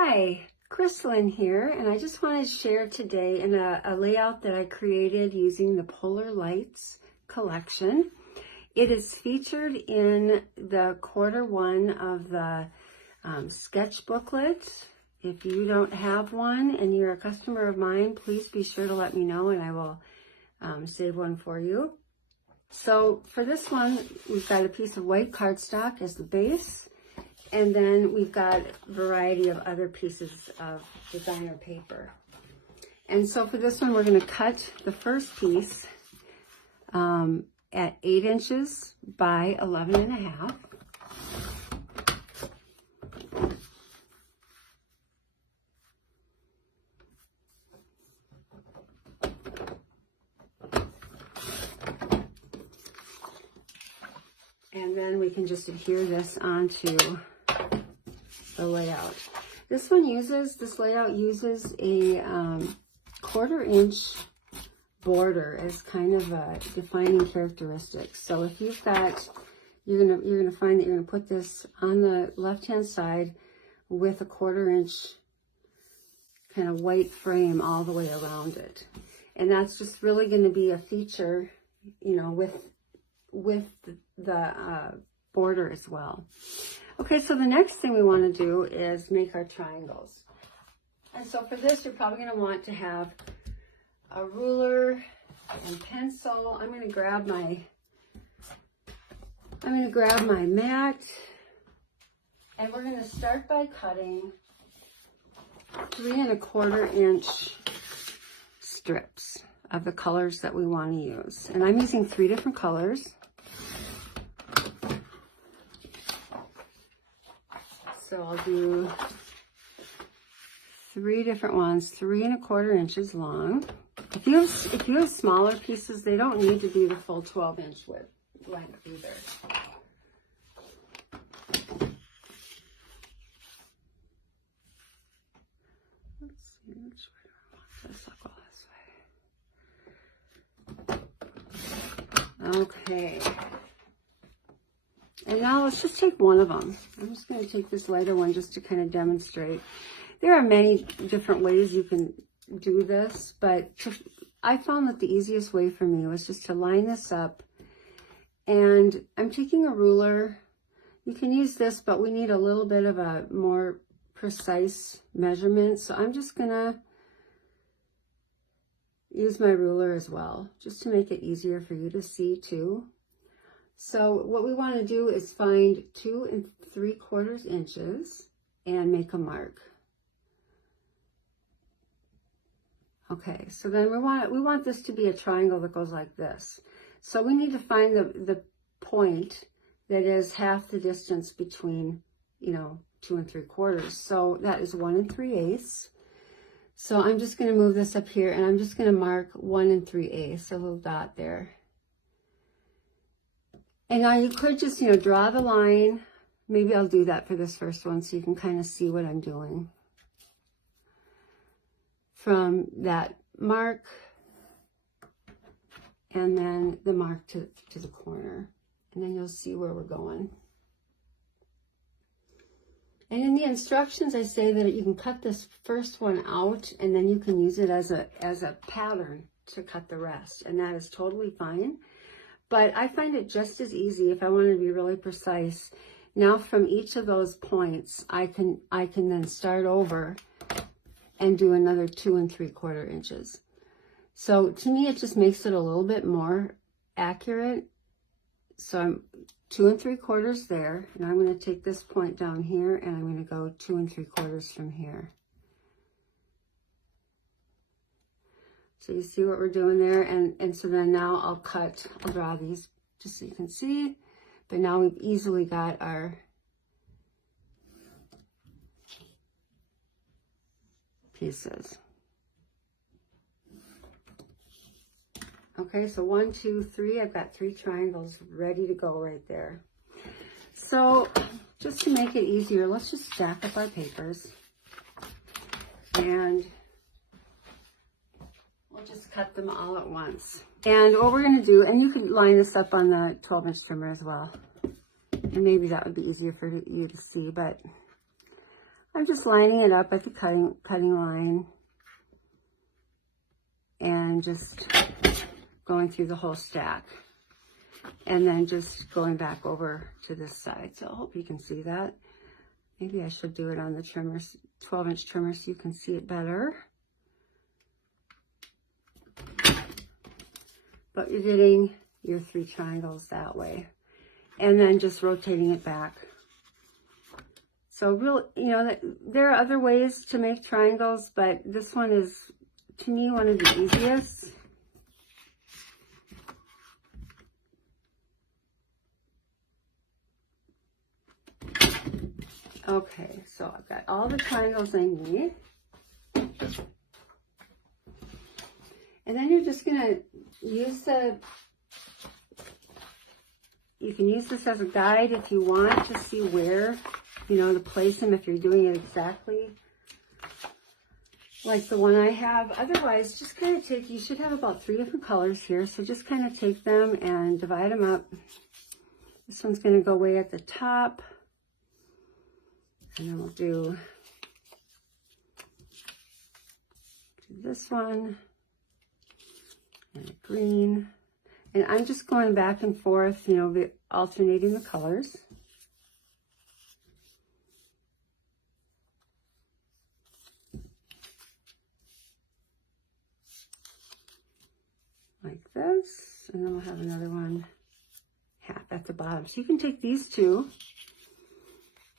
Hi, Krislyn here, and I just wanted to share today in a layout that I created using the Polar Lights collection. It is featured in the quarter 1 of the sketch booklet. If you don't have one and you're a customer of mine, please be sure to let me know and I will save one for you. So for this one, we've got a piece of white cardstock as the base. And then we've got a variety of other pieces of designer paper. And so for this one, we're going to cut the first piece at 8 inches by 11.5. And then we can just adhere this onto the layout. This layout uses a 1/4 inch border as kind of a defining characteristic. So if you've got, you're gonna find that you're gonna put this on the left-hand side with a 1/4 inch kind of white frame all the way around it. And that's just really gonna be a feature, you know, with the border as well. Okay, so the next thing we want to do is make our triangles. And so for this, you're probably going to want to have a ruler and pencil. I'm going to grab my mat, and we're going to start by cutting 3 1/4 inch strips of the colors that we want to use. And I'm using 3 different colors. So I'll do 3 different ones, 3 1/4 inches long. If you have smaller pieces, they don't need to be the full 12-inch length either. Let's see, which way do I want this? I'll go this way. Okay. And now let's just take one of them. I'm just going to take this lighter one just to kind of demonstrate. There are many different ways you can do this, but I found that the easiest way for me was just to line this up. And I'm taking a ruler. You can use this, but we need a little bit of a more precise measurement. So I'm just going to use my ruler as well, just to make it easier for you to see too. So what we want to do is find 2 3/4 inches and make a mark. Okay, so then we want this to be a triangle that goes like this. So we need to find the point that is half the distance between, you know, 2 3/4. So that is 1 3/8. So I'm just going to move this up here and I'm just going to mark 1 3/8, a little dot there. And now you could just, you know, draw the line. Maybe I'll do that for this first one so you can kind of see what I'm doing. From that mark and then the mark to the corner. And then you'll see where we're going. And in the instructions, I say that you can cut this first one out and then you can use it as a pattern to cut the rest. And that is totally fine. But I find it just as easy if I want to be really precise. Now from each of those points, I can then start over and do another 2 3/4 inches. So to me, it just makes it a little bit more accurate. So I'm 2 3/4 there, and I'm going to take this point down here, and I'm going to go 2 3/4 from here. So you see what we're doing there, and so then now I'll draw these just so you can see, but now we've easily got our pieces. Okay, so 1 2 3, I've got 3 triangles ready to go right there. So just to make it easier, let's just stack up our papers and we'll just cut them all at once. And what we're going to do, and you can line this up on the 12-inch trimmer as well. And maybe that would be easier for you to see, but I'm just lining it up at the cutting line and just going through the whole stack. And then just going back over to this side. So I hope you can see that. Maybe I should do it on the trimmer, 12-inch trimmer, so you can see it better. But you're getting your 3 triangles that way. And then just rotating it back. So there are other ways to make triangles, but this one is, to me, one of the easiest. Okay, so I've got all the triangles I need. And then you're just going to use you can use this as a guide if you want to see where, to place them if you're doing it exactly like the one I have. Otherwise, just kind of you should have about 3 different colors here. So just kind of take them and divide them up. This one's going to go way at the top. And then we'll do this one and a green. And I'm just going back and forth, alternating the colors. Like this. And then we'll have another one half at the bottom. So you can take these two.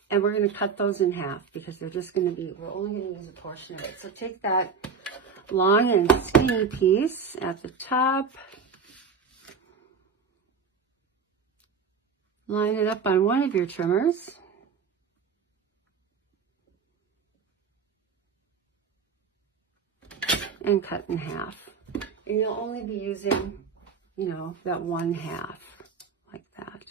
And we're going to cut those in half because they're just going to be, we're only going to use a portion of it. So take that long and skinny piece at the top. Line it up on one of your trimmers. And cut in half. And you'll only be using, that 1/2 like that.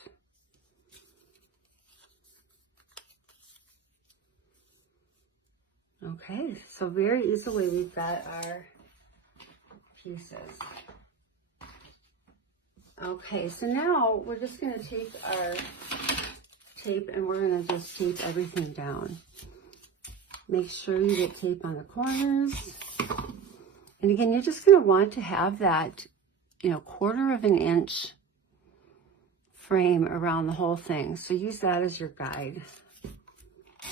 Okay, so very easily we've got our pieces. Okay, so now we're just going to take our tape and we're going to just tape everything down. Make sure you get tape on the corners. And again, you're just going to want to have that, 1/4 of an inch frame around the whole thing. So use that as your guide.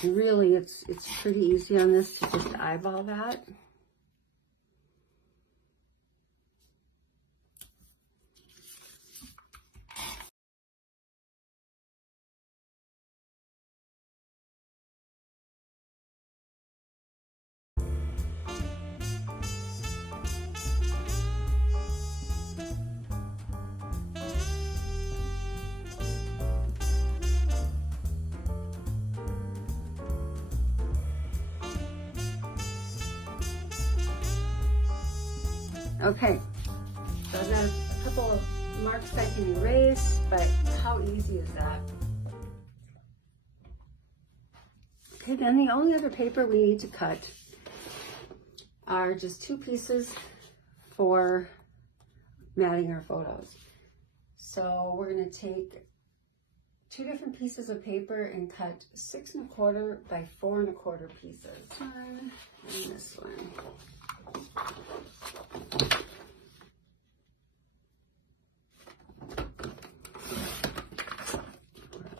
And really, it's pretty easy on this to just eyeball that. Okay, so I've got a couple of marks I can erase, but how easy is that? Okay, then the only other paper we need to cut are just 2 pieces for matting our photos. So we're going to take 2 different pieces of paper and cut 6 1/4 by 4 1/4 pieces. This one and this one.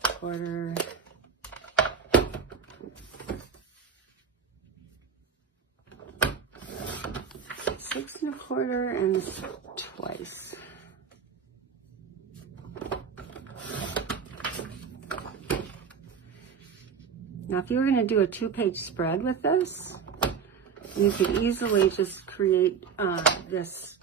Quarter. 6 1/4 and this twice. Now, if you were going to do a 2-page spread with this, you could easily just create this.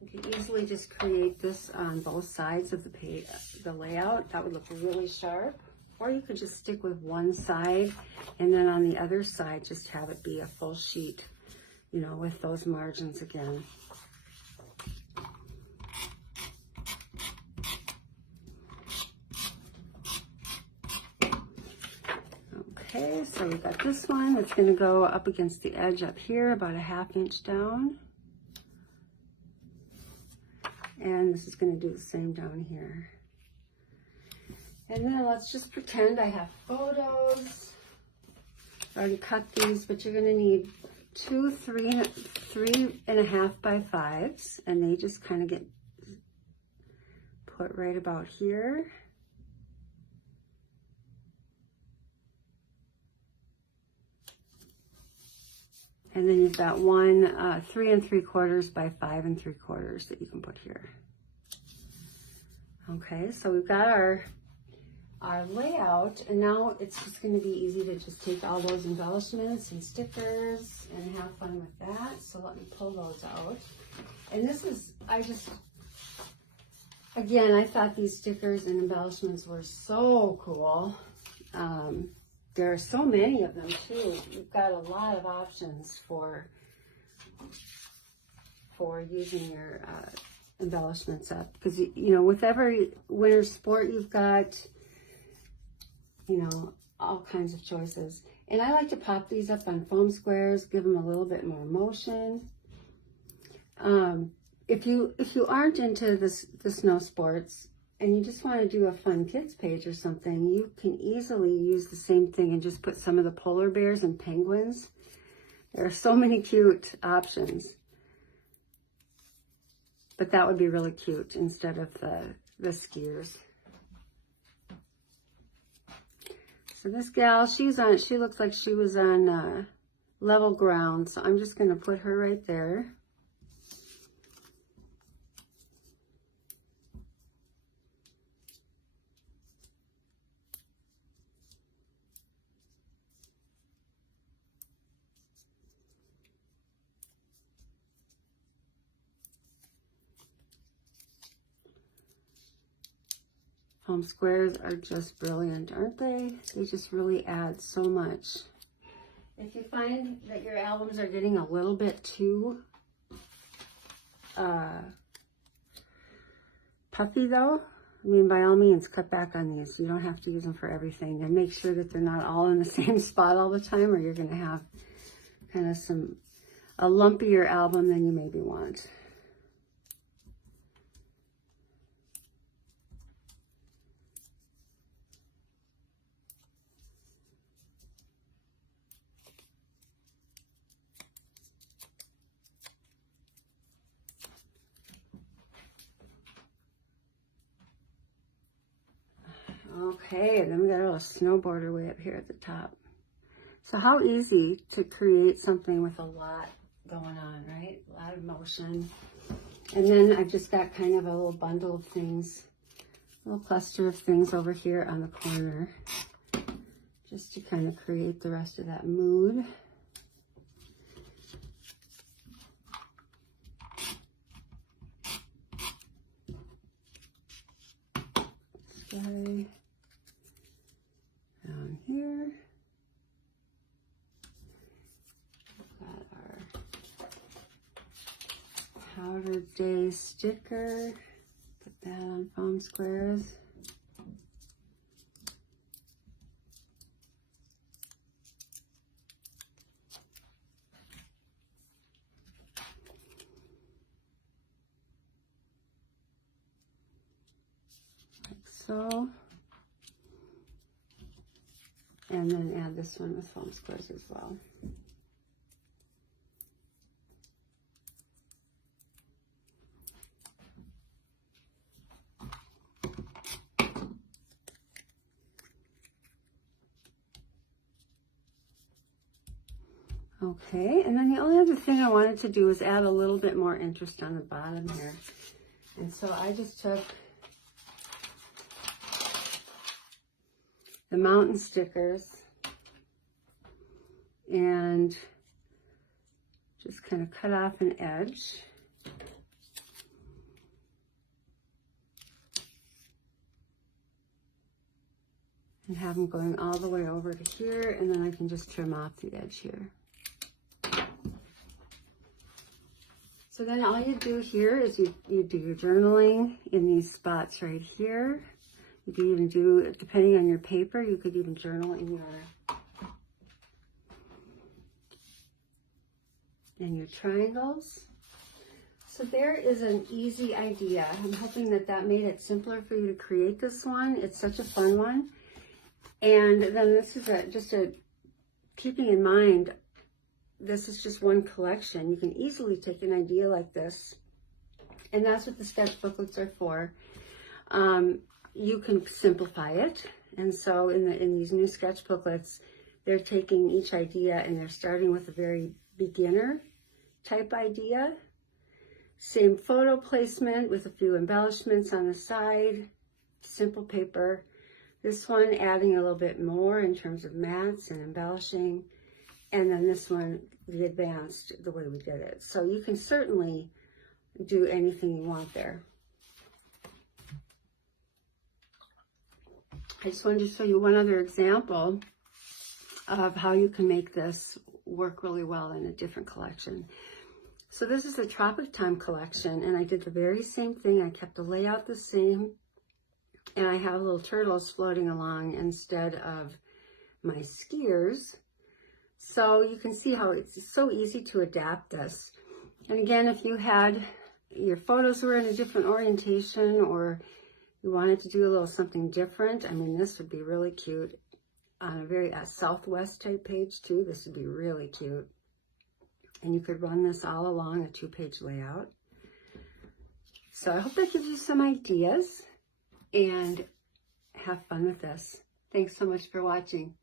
You could easily just create this on both sides of the page, the layout. That would look really sharp. Or you could just stick with one side, and then on the other side, just have it be a full sheet, with those margins again. Okay, so we've got this one that's going to go up against the edge up here, about a 1/2 inch down. And this is going to do the same down here. And then let's just pretend I have photos. I already cut these, but you're going to need two 3.5 by 5s, and they just kind of get put right about here. And then you've got one 3 3/4 by 5 3/4 that you can put here. Okay, so we've got our layout, and now it's just going to be easy to just take all those embellishments and stickers and have fun with that. So let me pull those out. And this is, again, I thought these stickers and embellishments were so cool. There are so many of them too. You've got a lot of options for using your embellishments up, because you know, with every winter sport you've got, you know, all kinds of choices. And I like to pop these up on foam squares, give them a little bit more motion. If you aren't into the snow sports and you just want to do a fun kids page or something, you can easily use the same thing and just put some of the polar bears and penguins. There are so many cute options. But that would be really cute instead of the skiers. So this gal, she looks like she was on level ground. So I'm just going to put her right there. Foam squares are just brilliant, aren't they? They just really add so much. If you find that your albums are getting a little bit too puffy though, I mean, by all means, cut back on these. You don't have to use them for everything. And make sure that they're not all in the same spot all the time, or you're going to have kind of a lumpier album than you maybe want. Okay, then we got a little snow border way up here at the top. So how easy to create something with a lot going on, right? A lot of motion. And then I've just got kind of a little bundle of things, a little cluster of things over here on the corner, just to kind of create the rest of that mood. Sky down here. Got our Powder Day sticker. Put that on foam squares. Like so. And then add this one with foam squares as well. Okay, and then the only other thing I wanted to do is add a little bit more interest on the bottom here. And so I just took the mountain stickers and just kind of cut off an edge. And have them going all the way over to here, and then I can just trim off the edge here. So then all you do here is you do your journaling in these spots right here. You can even do, depending on your paper, you could even journal in your triangles. So there is an easy idea. I'm hoping that that made it simpler for you to create this one. It's such a fun one. And then this is just a keeping in mind, this is just one collection. You can easily take an idea like this, and that's what the sketch booklets are for. You can simplify it, and so in these new sketch booklets, they're taking each idea and they're starting with a very beginner type idea. Same photo placement with a few embellishments on the side, simple paper. This one adding a little bit more in terms of mats and embellishing. And then this one, the advanced, the way we did it. So you can certainly do anything you want there. I just wanted to show you one other example of how you can make this work really well in a different collection. So this is a Tropic Time collection, and I did the very same thing. I kept the layout the same, and I have little turtles floating along instead of my skiers. So you can see how it's so easy to adapt this. And again, if you had your photos were in a different orientation, or you wanted to do a little something different, I mean, this would be really cute on a very Southwest type page too. This would be really cute. And you could run this all along a 2-page layout. So I hope that gives you some ideas, and have fun with this. Thanks so much for watching.